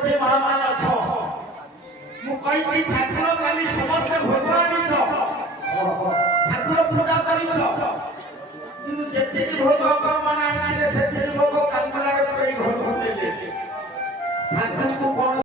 ଯେତେ ମା ମାନେ ଅଛ ମୁଁ କହିଛି ଠାକୁର କାଲି ସମସ୍ତେ ଭୋଗ ଆଣିଛ ଠାକୁର ପୂଜା କରିଛ କିନ୍ତୁ ଯେତିକି ଭୋଗ ମାନେ ଆଣିଥିଲେ ସେତିକି ଭୋଗ କାଲମଲାରେ କରି ଘରକୁ ନେଲେ ଠାକୁରଙ୍କୁ କଣ